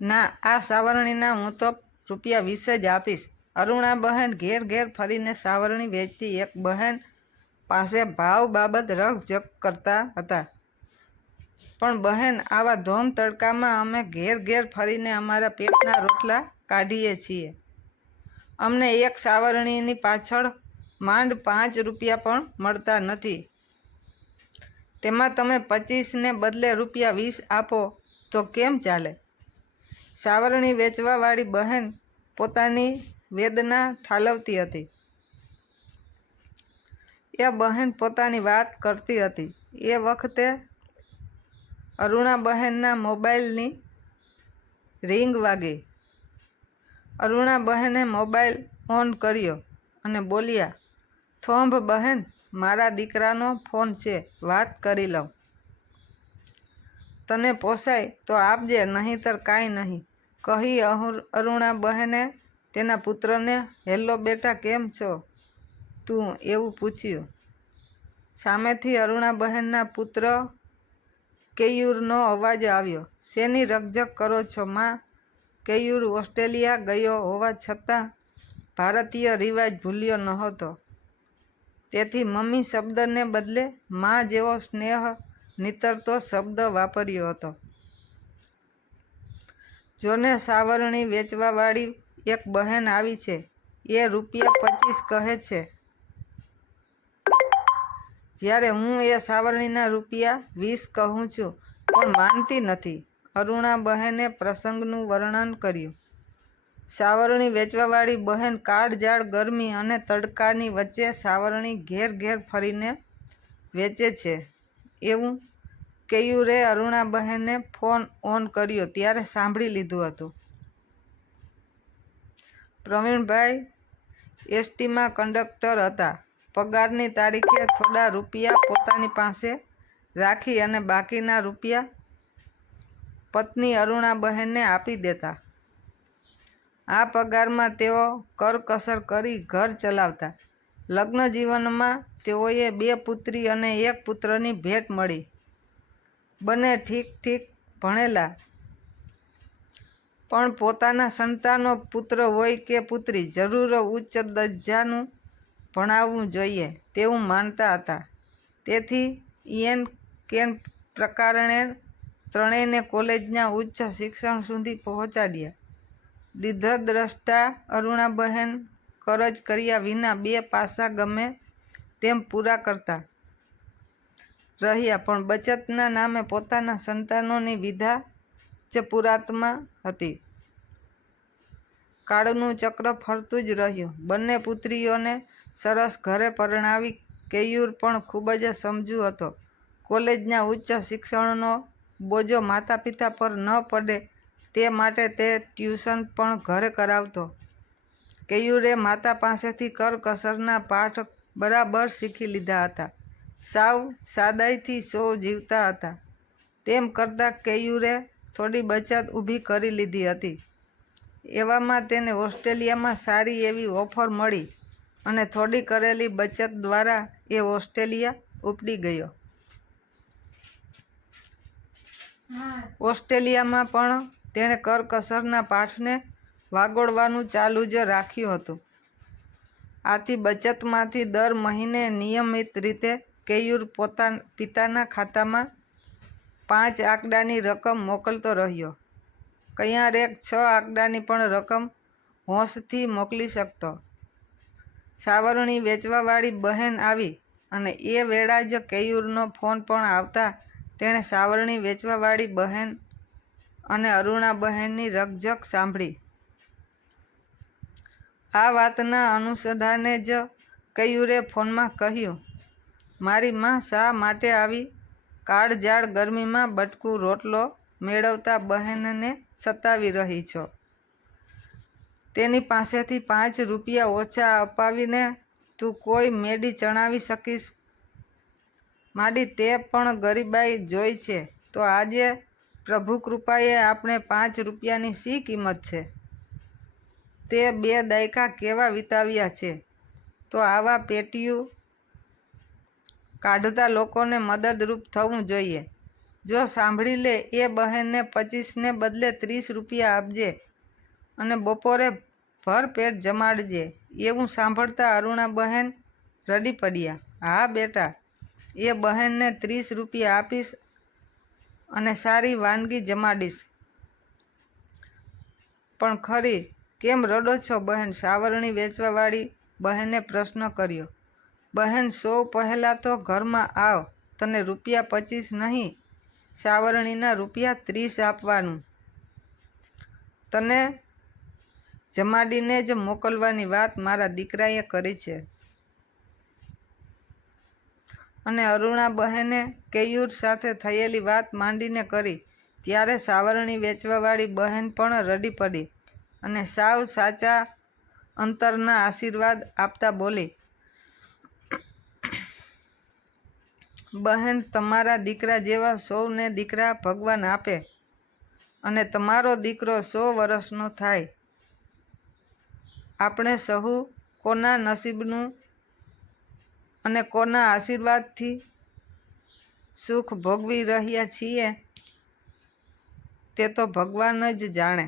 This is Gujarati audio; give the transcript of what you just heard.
ના, આ સાવરણીના હું તો રૂપિયા વીસ જ આપીશ. અરુણા બહેન ઘેર ઘેર ફરીને સાવરણી વેચતી એક બહેન પાસે ભાવ બાબત રકઝક કરતા હતા. પણ બહેન, આવા ધોમ તડકામાં અમે ઘેર ઘેર ફરીને અમારા પેટના રોટલા કાઢીએ છીએ. અમને એક સાવરણીની પાછળ માંડ પાંચ રૂપિયા પણ મળતા નથી. તેમાં તમે પચીસને બદલે રૂપિયા વીસ આપો તો કેમ ચાલે? સાવરણી વેચવાવાળી બહેન પોતાની વેદના ઠાલવતી હતી. એ બહેન પોતાની વાત કરતી હતી. એ વખતે અરુણા બહેનના મોબાઈલની રિંગ વાગી. અરુણા બહેને મોબાઈલ ઓન કર્યો અને બોલ્યા, થોંભ બહેન, મારા દીકરાનો ફોન છે, વાત કરી લઉં. તને પોસાય તો આપજે, નહીંતર કાંઈ નહીં. કહી અહુ- અરુણા બહેને તેના પુત્રને, હેલો બેટા, કેમ છો? તું એવું પૂછ્યું. સામેથી અરુણા બહેનના પુત્ર કેયુરનો અવાજ આવ્યો, શેની રકઝક કરો છો, માં? કેયુર ઓસ્ટ્રેલિયા ગયો હોવા છતાં ભારતીય રિવાજ ભૂલ્યો નહોતો. તેથી મમ્મી શબ્દને બદલે માં જેવો સ્નેહ નીતરતો શબ્દ વાપર્યો હતો. જોને સાવરણી વેચવાવાળી એક બહેન આવી છે. એ રૂપિયા પચીસ કહે છે. જ્યારે હું એ સાવરણીના રૂપિયા વીસ કહું છું, પણ માનતી નથી. અરુણા બહેને પ્રસંગનું વર્ણન કર્યું. સાવરણી વેચવાવાળી બહેન કાળજાળ ગરમી અને તડકાની વચ્ચે સાવરણી ઘેર ઘેર ફરીને વેચે છે. એવું કેયુરે અરુણાબહેને ફોન ઓન કર્યો ત્યારે સાંભળી લીધું હતું. પ્રવીણભાઈ, એસટીમાં કંડક્ટર હતા. પગારની તારીખે થોડા રૂપિયા પોતાની પાસે રાખી અને બાકીના રૂપિયા પત્ની અરુણાબહેનને આપી દેતા. આ પગારમાં તેઓ કરકસર કરી ઘર ચલાવતા. લગ્ન જીવનમાં તેઓએ બે પુત્રી અને એક પુત્રની ભેટ મળી. બંને ઠીક ઠીક ભણેલા. પણ પોતાના સંતાનો પુત્ર હોય કે પુત્રી, જરૂર ઉચ્ચ દરજ્જાનું ભણાવવું જોઈએ તેવું માનતા હતા. તેથી ઈએન કેન પ્રકારણે ત્રણેયને કોલેજના ઉચ્ચ શિક્ષણ સુધી પહોંચાડ્યા. દીર્ઘદ્રષ્ટા અરુણાબહેન કરજ કર્યા વિના બે પાસા ગમે તેમ પૂરા કરતા. રહ્યા, પણ બચતના નામે પોતાના સંતાનોની વિધા જ પુરાતમાં હતી. કાળનું ચક્ર ફરતું જ રહ્યું. બંને પુત્રીઓને સરસ ઘરે પરણાવી કેયુર પણ ખૂબ જ સમજુ હતો. કોલેજના ઉચ્ચ શિક્ષણનો બોજો માતા પિતા પર ન પડે તે માટે તે ટ્યુશન પણ ઘરે કરાવતો. કેયુરે માતા પાસેથી કરકસરના પાઠ બરાબર શીખી લીધા હતા. સાવ સાદાઈથી સો જીવતા હતા. તેમ કરતાં કેયુરે થોડી બચત ઊભી કરી લીધી હતી. એવામાં તેને ઓસ્ટ્રેલિયામાં સારી એવી ઓફર મળી અને થોડી કરેલી બચત દ્વારા એ ઓસ્ટ્રેલિયા ઉપડી ગયો. ઓસ્ટ્રેલિયામાં પણ તેણે કરકસરના પાઠને વાગોળવાનું ચાલુ જ રાખ્યું હતું. આથી બચતમાંથી દર મહિને નિયમિત રીતે કેયુર પોતા પિતાના ખાતામાં પાંચ આંકડાની રકમ મોકલતો રહ્યો. કયારેક છ આંકડાની પણ રકમ હોંશથી મોકલી શકતો. સાવરણી વેચવાવાળી બહેન આવી અને એ વેળા જ કેયુરનો ફોન પણ આવતા તેણે સાવરણી વેચવાવાળી બહેન અને અરુણા બહેનની રકઝક સાંભળી. આ વાતના અનુસંધાને જ કયુરે ફોનમાં કહ્યું મારી માં શા માટે આવી કાળઝાળ ગરમીમાં બટકું રોટલો મેળવતા બહેનને સતાવી રહી છો? તેની પાસેથી પાંચ રૂપિયા ઓછા અપાવીને તું કોઈ મેડી ચણાવી શકીશ? માડી તે પણ ગરીબાઈ જોઈ છે. તો આજે પ્રભુ કૃપાએ આપણે પાંચ રૂપિયાની શી કિંમત છે? તે બે દાયકા કેવા વિતાવ્યા છે? તો આવા પેટીયું કાઢતા લોકોને મદદરૂપ થવું જોઈએ. જો સાંભળી લે, એ બહેનને પચીસને બદલે ત્રીસ રૂપિયા આપજે અને બપોરે ભરપેટ જમાડજે. એવું સાંભળતા અરુણા બહેન રડી પડ્યા. હા, બેટા, એ બહેનને ત્રીસ રૂપિયા આપીશ અને સારી વાનગી જમાડીશ. પણ ખરી, કેમ રડો છો બહેન? સાવરણી વેચવાવાળી બહેને પ્રશ્ન કર્યો. બહેન, સૌ પહેલાં તો ઘરમાં આવ, તને રૂપિયા પચીસ નહીં, સાવરણીના રૂપિયા ત્રીસ આપવાનું. તને જમાડીને જ મોકલવાની વાત મારા દીકરાએ કરી છે. અને અરુણા બહેને કેયુર સાથે થયેલી વાત માંડીને કરી. ત્યારે સાવરણી વેચવાવાળી બહેન પણ રડી પડી અને સાવ સાચા અંતરના આશીર્વાદ આપતા બોલી બહેન તમારા દીકરા જેવા સૌને દીકરા ભગવાન આપે અને તમારો દીકરો સો વર્ષનો થાય. આપણે સહુ કોના નસીબનું અને કોના આશીર્વાદથી સુખ ભોગવી રહ્યા છીએ તે તો ભગવાન જ જાણે.